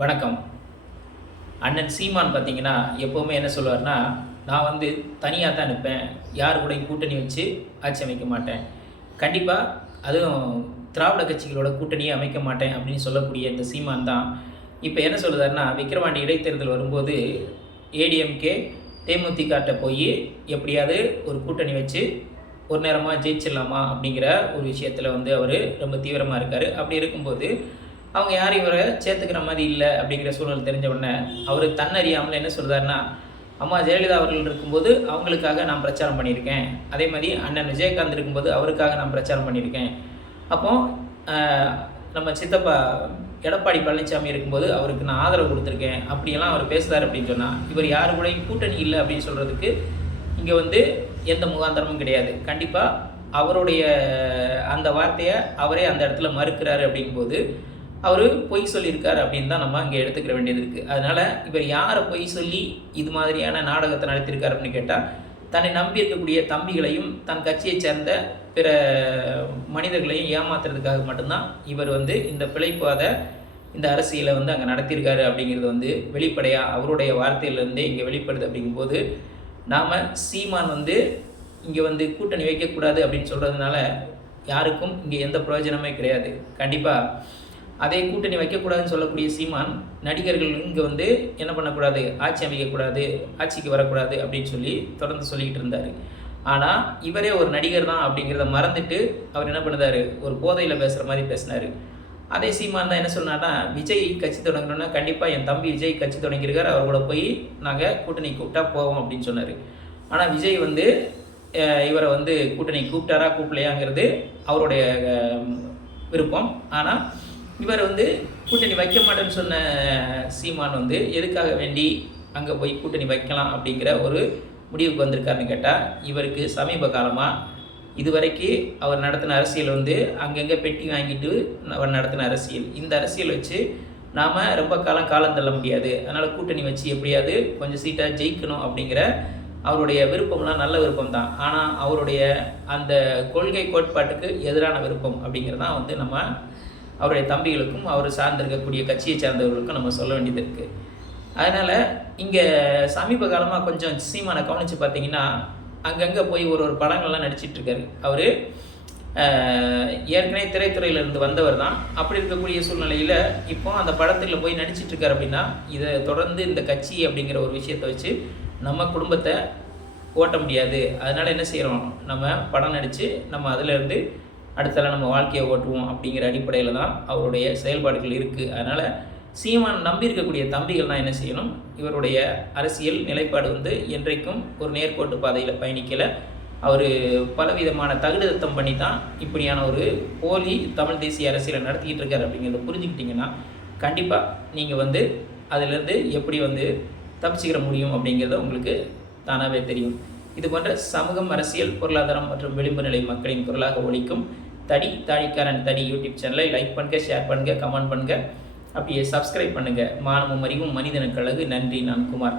வணக்கம். அண்ணன் சீமான் பார்த்தீங்கன்னா, எப்பவுமே என்ன சொல்லுவார்னா, "நான் தனியா தான் நிப்பேன். யார் கூடயும் கூட்டணி வச்சு ஆட்சி அமைக்க மாட்டேன். கண்டிப்பா அதுவும் திராவிட கட்சிகளோட கூட்டணியே அமைக்க மாட்டேன்." அப்படின்னு சொல்லக்கூடிய இந்த சீமான் தான், இப்ப என்ன சொல்லுறாருன்னா, விக்கிரவாண்டி இடைத்தேர்தல் வரும்போது ஏடிஎம்கே, தேமுதிகட்ட போயி எப்படியாவது ஒரு கூட்டணி வச்சு ஒரு நேரமா ஜெயிச்சிடலாமா அப்படிங்கிற ஒரு விஷயத்துல அவரு ரொம்ப தீவிரமா இருக்காரு. அப்படி இருக்கும்போது அவங்க யாரும் இவரை சேர்த்துக்கிற மாதிரி இல்லை அப்படிங்கிற சூழ்நிலை தெரிஞ்ச உடனே அவர் தன்னறியாமல் என்ன சொல்கிறாருன்னா, அம்மா ஜெயலலிதா அவர்கள் இருக்கும்போது அவங்களுக்காக நான் பிரச்சாரம் பண்ணியிருக்கேன். அதே மாதிரி அண்ணன் விஜயகாந்த் இருக்கும்போது அவருக்காக நான் பிரச்சாரம் பண்ணியிருக்கேன். அப்போ நம்ம சித்தப்பா எடப்பாடி பழனிசாமி இருக்கும்போது அவருக்கு நான் ஆதரவு கொடுத்துருக்கேன். அப்படியெல்லாம் அவர் பேசுகிறார் அப்படின்னு சொன்னால், இவர் யாரு கூடயும் கூட்டணி இல்லை அப்படின்னு சொல்கிறதுக்கு இங்கே எந்த முகாந்திரமும் கிடையாது. கண்டிப்பாக அவருடைய அந்த வார்த்தையை அவரே அந்த இடத்துல மறுக்கிறாரு அப்படிங்கும்போது அவர் பொய் சொல்லியிருக்காரு அப்படின்னு தான் நம்ம அங்கே எடுத்துக்கிற வேண்டியது இருக்குது. அதனால் இவர் யாரை பொய் சொல்லி இது மாதிரியான நாடகத்தை நடத்தியிருக்காரு அப்படின்னு கேட்டால், தன்னை நம்பி இருக்கக்கூடிய தம்பிகளையும் தன் கட்சியை சேர்ந்த பிற மனிதர்களையும் ஏமாத்துறதுக்காக மட்டும்தான் இவர் இந்த பிழைப்பாத இந்த அரசியலை அங்கே நடத்தியிருக்காரு அப்படிங்கிறது வெளிப்படையாக அவருடைய வார்த்தையிலேருந்தே இங்கே வெளிப்படுது. அப்படிங்கும்போது நாம் சீமான் இங்கே கூட்டணி வைக்கக்கூடாது அப்படின்னு சொல்கிறதுனால யாருக்கும் இங்கே எந்த பிரயோஜனமே கிடையாது. கண்டிப்பாக அதே கூட்டணி வைக்கக்கூடாதுன்னு சொல்லக்கூடிய சீமான், நடிகர்கள் இங்கே என்ன பண்ணக்கூடாது, ஆட்சி அமைக்கக்கூடாது, ஆட்சிக்கு வரக்கூடாது அப்படின்னு சொல்லி தொடர்ந்து சொல்லிக்கிட்டு இருந்தார். ஆனால் இவரே ஒரு நடிகர் தான் அப்படிங்கிறத மறந்துட்டு அவர் என்ன பண்ணுறாரு, ஒரு போதையில் பேசுகிற மாதிரி பேசினார். அதே சீமான் தான் என்ன சொன்னார்னா, விஜய் கட்சி தொடங்கணுன்னா கண்டிப்பாக என் தம்பி விஜய் கட்சி தொடங்கியிருக்கார், அவர் கூட போய் நாங்கள் கூட்டணி கூப்பிட்டா போவோம் அப்படின்னு சொன்னார். ஆனால் விஜய் இவரை கூட்டணி கூப்பிட்டாரா கூப்பிடலையாங்கிறது அவருடைய விருப்பம். ஆனால் இவர் கூட்டணி வைக்க மாட்டேன்னு சொன்ன சீமான் எதுக்காக வேண்டி அங்கே போய் கூட்டணி வைக்கலாம் அப்படிங்கிற ஒரு முடிவுக்கு வந்திருக்காருன்னு கேட்டால், இவருக்கு சமீப காலமாக இதுவரைக்கும் அவர் நடத்தின அரசியல் அங்கங்கே பெட்டி வாங்கிட்டு அவர் நடத்தின அரசியல். இந்த அரசியல் வச்சு நாம் ரொம்ப காலம் தள்ள முடியாது. அதனால் கூட்டணி வச்சு எப்படியாவது கொஞ்சம் சீட்டாக ஜெயிக்கணும் அப்படிங்கிற அவருடைய விருப்பம்லாம் நல்ல விருப்பம் தான். ஆனால் அவருடைய அந்த கொள்கை கோட்பாட்டுக்கு எதிரான விருப்பம் அப்படிங்கிறது தான் நம்ம அவருடைய தம்பிகளுக்கும் அவர் சார்ந்திருக்கக்கூடிய கட்சியை சார்ந்தவர்களுக்கும் நம்ம சொல்ல வேண்டியது இருக்குது. அதனால் இங்கே சமீப காலமாக கொஞ்சம் சீமானை கவனித்து பார்த்தீங்கன்னா, அங்கங்கே போய் ஒரு படங்கள்லாம் நடிச்சிட்ருக்காரு. அவர் ஏற்கனவே திரைத்துறையிலேருந்து வந்தவர் தான். அப்படி இருக்கக்கூடிய சூழ்நிலையில் இப்போ அந்த படத்தில் போய் நடிச்சிட்ருக்காரு அப்படின்னா, இதை தொடர்ந்து இந்த கட்சி அப்படிங்கிற ஒரு விஷயத்தை வச்சு நம்ம குடும்பத்தை ஓட்ட முடியாது. அதனால் என்ன செய்கிறோம், நம்ம படம் நடித்து நம்ம அதிலேருந்து அடுத்தால நம்ம வாழ்க்கையை ஓட்டுவோம் அப்படிங்கிற அடிப்படையில் தான் அவருடைய செயல்பாடுகள் இருக்குது. அதனால் சீமான் நம்பி இருக்கக்கூடிய தம்பிகள்லாம் என்ன செய்யணும், இவருடைய அரசியல் நிலைப்பாடு என்றைக்கும் ஒரு நேர்கோட்டு பாதையில் பயணிக்கலை. அவர் பலவிதமான தகுடுதத்தம் பண்ணி தான் இப்படியான ஒரு போலி தமிழ் தேசிய அரசியலை நடத்திக்கிட்டு இருக்கார் அப்படிங்கிறத புரிஞ்சுக்கிட்டிங்கன்னா, கண்டிப்பாக நீங்கள் அதிலேருந்து எப்படி தப்பிச்சுக்கிற முடியும் அப்படிங்கிறத உங்களுக்கு தானாகவே தெரியும். இது போன்ற சமூகம், அரசியல், பொருளாதாரம் மற்றும் விளிம்பு நிலை மக்களின் குரலாக ஒலிக்கும் தாடிக்காரன் தடி யூடியூப் சேனலை லைக் பண்ணுங்கள், ஷேர் பண்ணுங்கள், கமெண்ட் பண்ணுங்கள், அப்படியே சப்ஸ்கிரைப் பண்ணுங்கள். மானமும் அறிவும் மனிதனுக்கு அழகு. நன்றி. நான் குமார்.